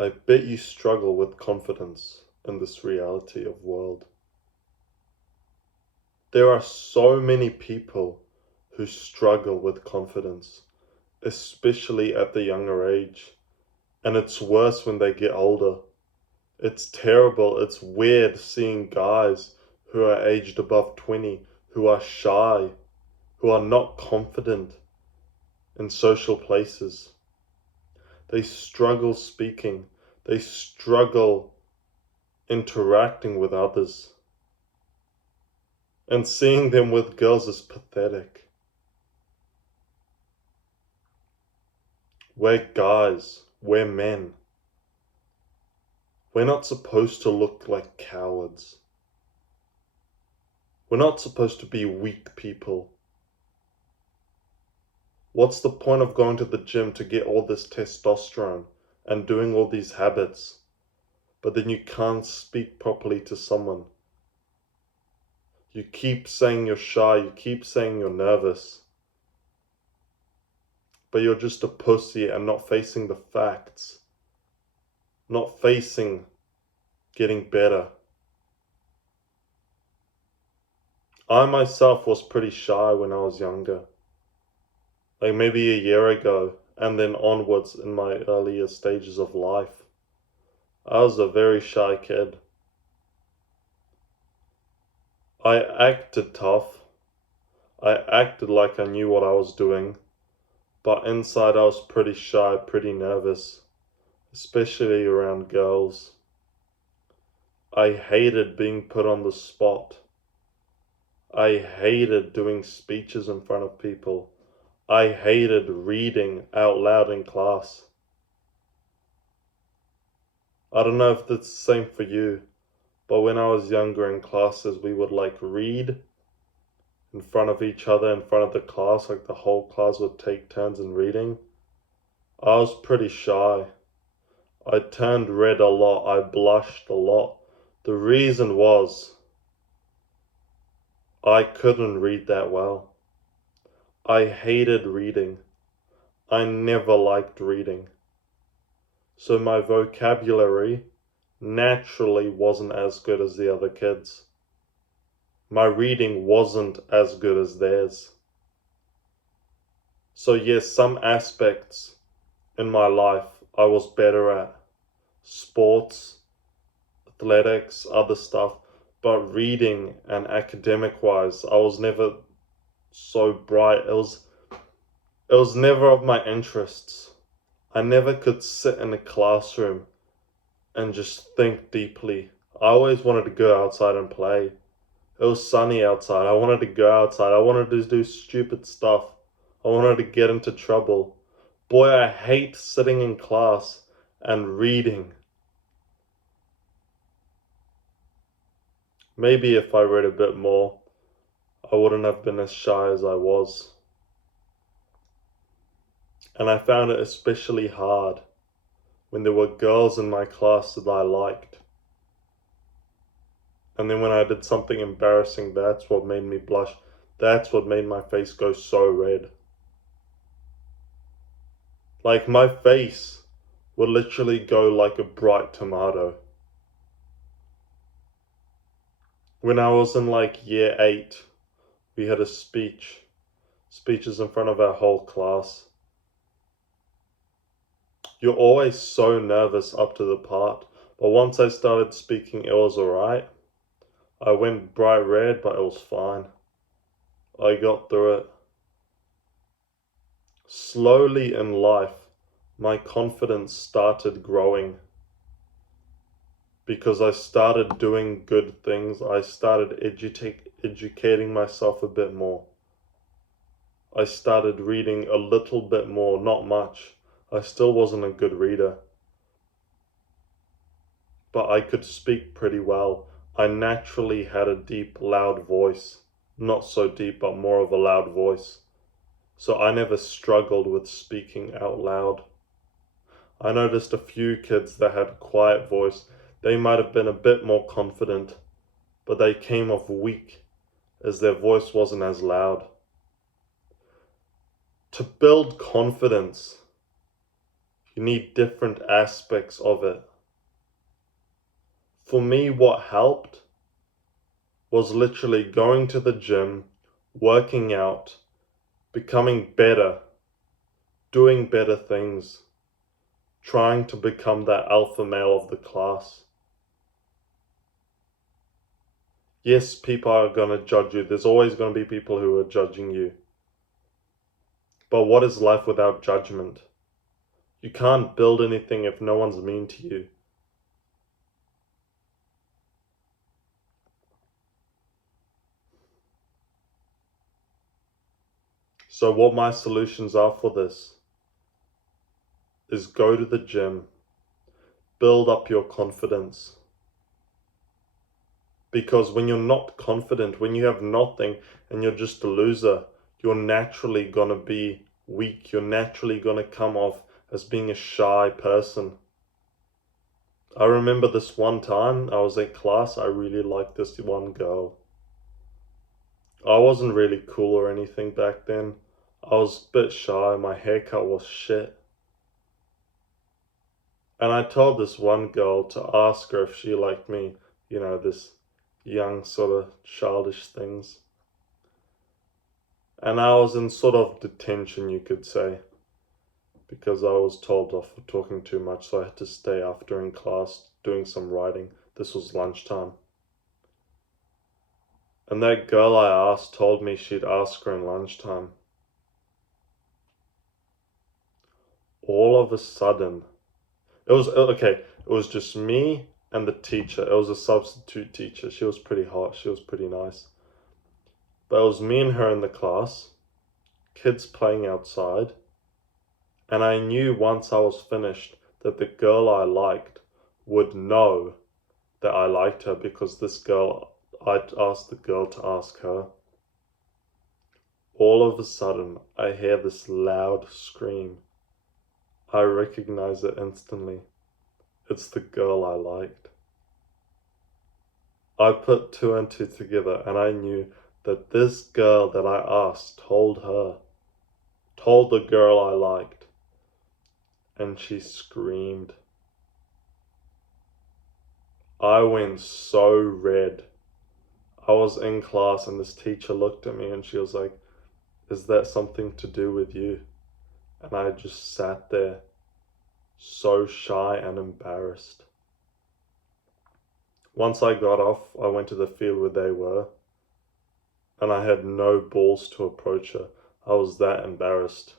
I bet you struggle with confidence in this reality of world. There are so many people who struggle with confidence, especially at the younger age. And it's worse when they get older. It's terrible, it's weird seeing guys who are aged above 20, who are shy, who are not confident in social places. They struggle speaking, they struggle interacting with others. And seeing them with girls is pathetic. We're guys, we're men. We're not supposed to look like cowards. We're not supposed to be weak people. What's the point of going to the gym to get all this testosterone and doing all these habits, but then you can't speak properly to someone? You keep saying you're shy, you keep saying you're nervous, but you're just a pussy and not facing the facts, not facing getting better. I myself was pretty shy when I was younger, like maybe a year ago, and then onwards in my earlier stages of life. I was a very shy kid. I acted tough. I acted like I knew what I was doing, but inside I was pretty shy, pretty nervous, especially around girls. I hated being put on the spot. I hated doing speeches in front of people. I hated reading out loud in class. I don't know if that's the same for you, but when I was younger in classes, we would read in front of each other, in front of the class, like the whole class would take turns in reading. I was pretty shy. I turned red a lot, I blushed a lot. The reason was I couldn't read that well. I hated reading. I never liked reading. So my vocabulary naturally wasn't as good as the other kids. My reading wasn't as good as theirs. So yes, some aspects in my life I was better at. Sports, athletics, other stuff. But reading and academic wise, I was never so bright. It was never of my interests. I never could sit in a classroom and just think deeply. I always wanted to go outside and play. It was sunny outside. I wanted to go outside. I wanted to do stupid stuff. I wanted to get into trouble. Boy, I hate sitting in class and reading. Maybe if I read a bit more, I wouldn't have been as shy as I was. And I found it especially hard when there were girls in my class that I liked. And then when I did something embarrassing, that's what made me blush. That's what made my face go so red. Like my face would literally go like a bright tomato. When I was in year 8, we had speeches in front of our whole class. You're always so nervous up to the part, but once I started speaking, it was alright. I went bright red, but it was fine. I got through it. Slowly in life, my confidence started growing because I started doing good things. I started educating myself a bit more. I started reading a little bit more, not much. I still wasn't a good reader, but I could speak pretty well. I naturally had a deep, loud voice. Not so deep, but more of a loud voice. So I never struggled with speaking out loud. I noticed a few kids that had a quiet voice. They might have been a bit more confident, but they came off weak as their voice wasn't as loud. To build confidence, You need different aspects of it. For me, what helped was literally going to the gym, working out, becoming better, doing better things, trying to become that alpha male of the class. Yes, people are going to judge you. There's always going to be people who are judging you. But what is life without judgment? You can't build anything if no one's mean to you. So what my solutions are for this is go to the gym, build up your confidence. Because when you're not confident, when you have nothing and you're just a loser, you're naturally gonna be weak. You're naturally gonna come off as being a shy person. I remember this one time I was in class, I really liked this one girl. I wasn't really cool or anything back then. I was a bit shy, my haircut was shit. And I told this one girl to ask her if she liked me, this young sort of childish things. And I was in sort of detention, you could say, because I was told off for talking too much, so I had to stay after in class doing some writing. This was lunchtime. And that girl I asked told me she'd ask her in lunchtime. All of a sudden, it was just me and the teacher. It was a substitute teacher. She was pretty hot. She was pretty nice. But it was me and her in the class, kids playing outside. And I knew once I was finished that the girl I liked would know that I liked her because I'd asked the girl to ask her. All of a sudden, I hear this loud scream. I recognize it instantly. It's the girl I liked. I put two and two together and I knew that this girl that I asked told the girl I liked. And she screamed. I went so red. I was in class and this teacher looked at me and she was like, "Is that something to do with you?" And I just sat there, so shy and embarrassed. Once I got off, I went to the field where they were, and I had no balls to approach her. I was that embarrassed.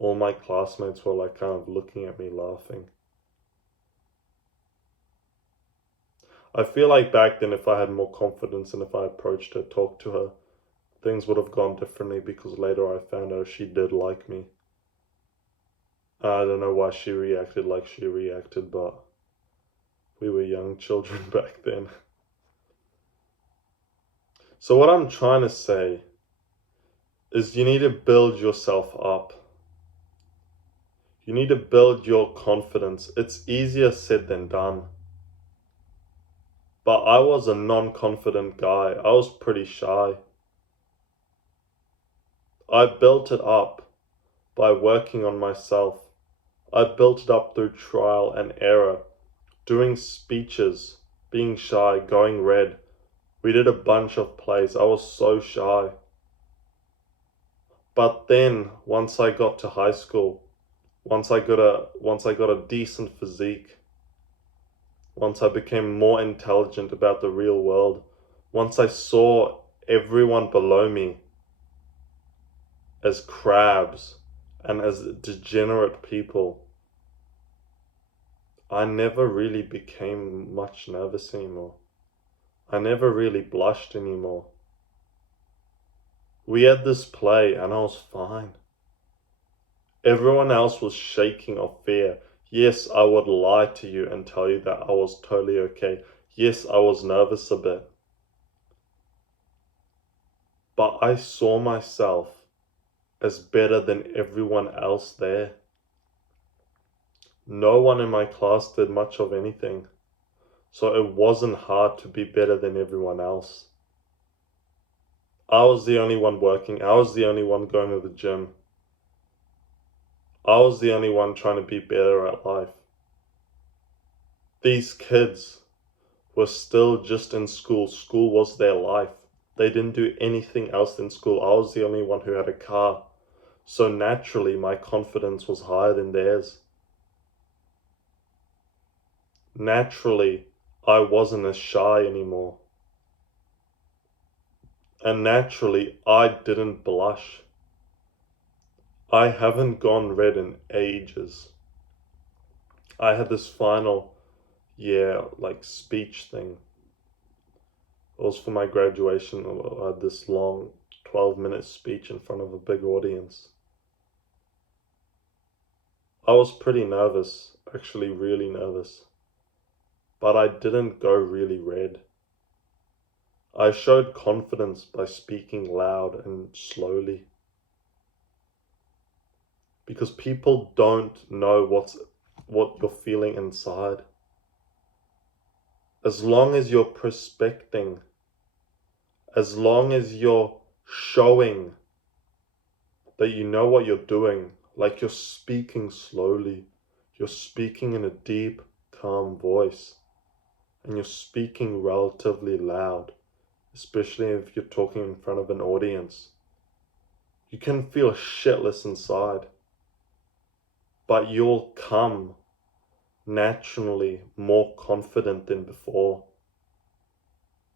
All my classmates were like kind of looking at me laughing. I feel like back then if I had more confidence and if I approached her, talked to her, things would have gone differently because later I found out she did like me. I don't know why she reacted like she reacted, but we were young children back then. So what I'm trying to say is you need to build yourself up. You need to build your confidence. It's easier said than done. But I was a non-confident guy. I was pretty shy. I built it up by working on myself. I built it up through trial and error, doing speeches, being shy, going red. We did a bunch of plays. I was so shy. But then once I got to high school, once I got a decent physique, once I became more intelligent about the real world, once I saw everyone below me as crabs and as degenerate people, I never really became much nervous anymore. I never really blushed anymore. We had this play and I was fine. Everyone else was shaking of fear. Yes, I would lie to you and tell you that I was totally okay. Yes, I was nervous a bit. But I saw myself as better than everyone else there. No one in my class did much of anything, so it wasn't hard to be better than everyone else. I was the only one working. I was the only one going to the gym. I was the only one trying to be better at life. These kids were still just in school. School was their life. They didn't do anything else in school. I was the only one who had a car. So naturally, my confidence was higher than theirs. Naturally, I wasn't as shy anymore. And naturally, I didn't blush. I haven't gone red in ages. I had this final year, speech thing. It was for my graduation. I had this long 12-minute speech in front of a big audience. I was pretty nervous, actually really nervous. But I didn't go really red. I showed confidence by speaking loud and slowly. Because people don't know what you're feeling inside. As long as you're prospecting, as long as you're showing that you know what you're doing, like you're speaking slowly, you're speaking in a deep, calm voice, and you're speaking relatively loud, especially if you're talking in front of an audience. You can feel shitless inside, but you'll come naturally more confident than before.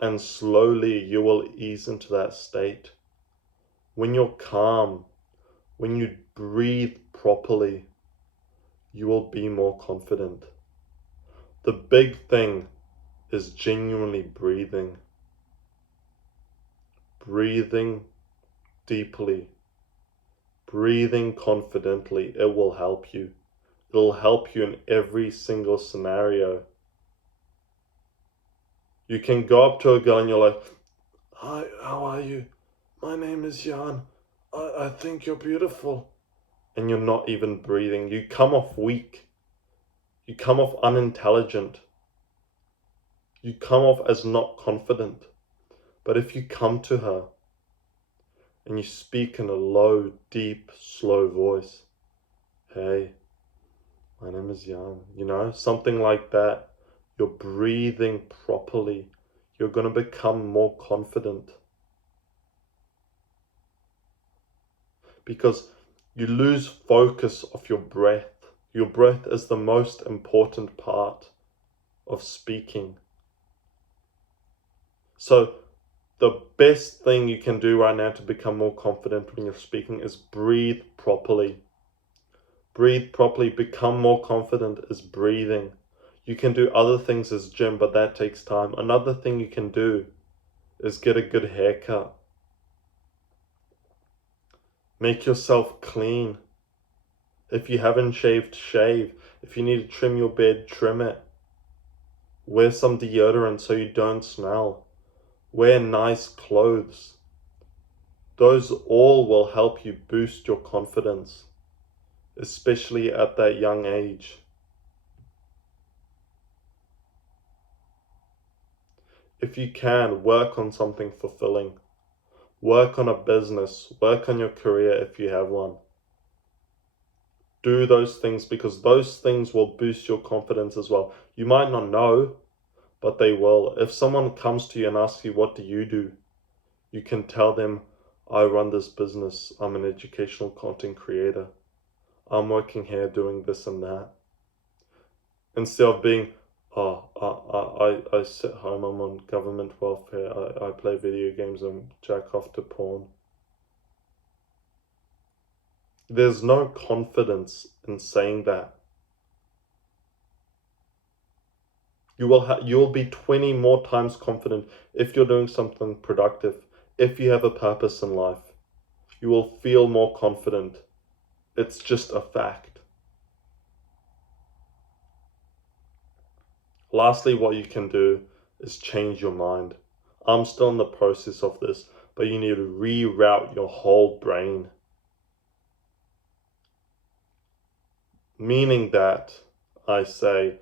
And slowly you will ease into that state. When you're calm, when you breathe properly, you will be more confident. The big thing is genuinely breathing. Breathing deeply. Breathing confidently. It will help you. It will help you in every single scenario. You can go up to a girl and you're like, "Hi, how are you? My name is Jan. I think you're beautiful." And you're not even breathing. You come off weak. You come off unintelligent. You come off as not confident. But if you come to her and you speak in a low, deep, slow voice, "Hey, my name is Jan," something like that, you're breathing properly. You're going to become more confident. Because you lose focus of your breath. Your breath is the most important part of speaking. So the best thing you can do right now to become more confident when you're speaking is breathe properly. Breathe properly. Become more confident is breathing. You can do other things as gym, but that takes time. Another thing you can do is get a good haircut. Make yourself clean. If you haven't shaved, shave. If you need to trim your beard, trim it. Wear some deodorant so you don't smell. Wear nice clothes. Those all will help you boost your confidence, especially at that young age. If you can, work on something fulfilling. Work on a business. Work on your career if you have one. Do those things because those things will boost your confidence as well. You might not know, but they will. If someone comes to you and asks you, "What do?" You can tell them, "I run this business. I'm an educational content creator. I'm working here doing this and that." Instead of being, "Oh, I sit home, I'm on government welfare, I play video games and jack off to porn." There's no confidence in saying that. You'll be 20 more times confident if you're doing something productive, if you have a purpose in life. You will feel more confident. It's just a fact. Lastly, what you can do is change your mind. I'm still in the process of this, but you need to reroute your whole brain. Meaning that, I say,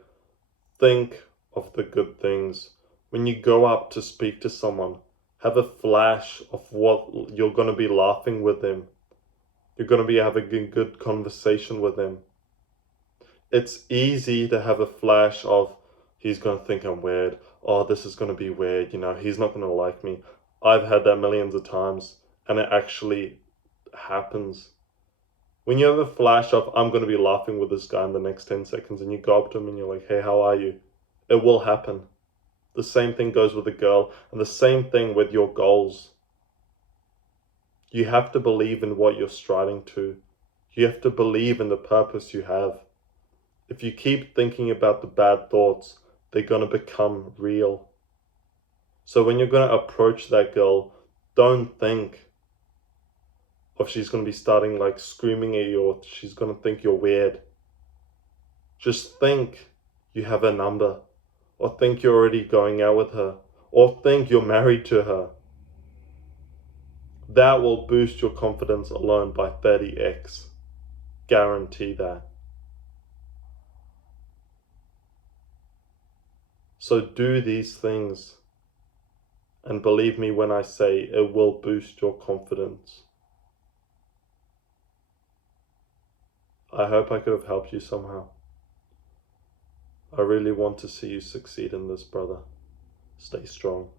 think of the good things. When you go up to speak to someone, have a flash of what you're going to be laughing with them. You're going to be having a good conversation with him. It's easy to have a flash of, he's going to think I'm weird. Oh, this is going to be weird. He's not going to like me. I've had that millions of times, and it actually happens. When you have a flash of, I'm going to be laughing with this guy in the next 10 seconds, and you go up to him and you're like, hey, how are you? It will happen. The same thing goes with a girl, and the same thing with your goals. You have to believe in what you're striving to. You have to believe in the purpose you have. If you keep thinking about the bad thoughts, they're going to become real. So when you're going to approach that girl, don't think of she's going to be starting like screaming at you, or she's going to think you're weird. Just think you have a number, or think you're already going out with her, or think you're married to her. That will boost your confidence alone by 30x. Guarantee that. So do these things, and believe me when I say it will boost your confidence. I hope I could have helped you somehow. I really want to see you succeed in this, brother. Stay strong.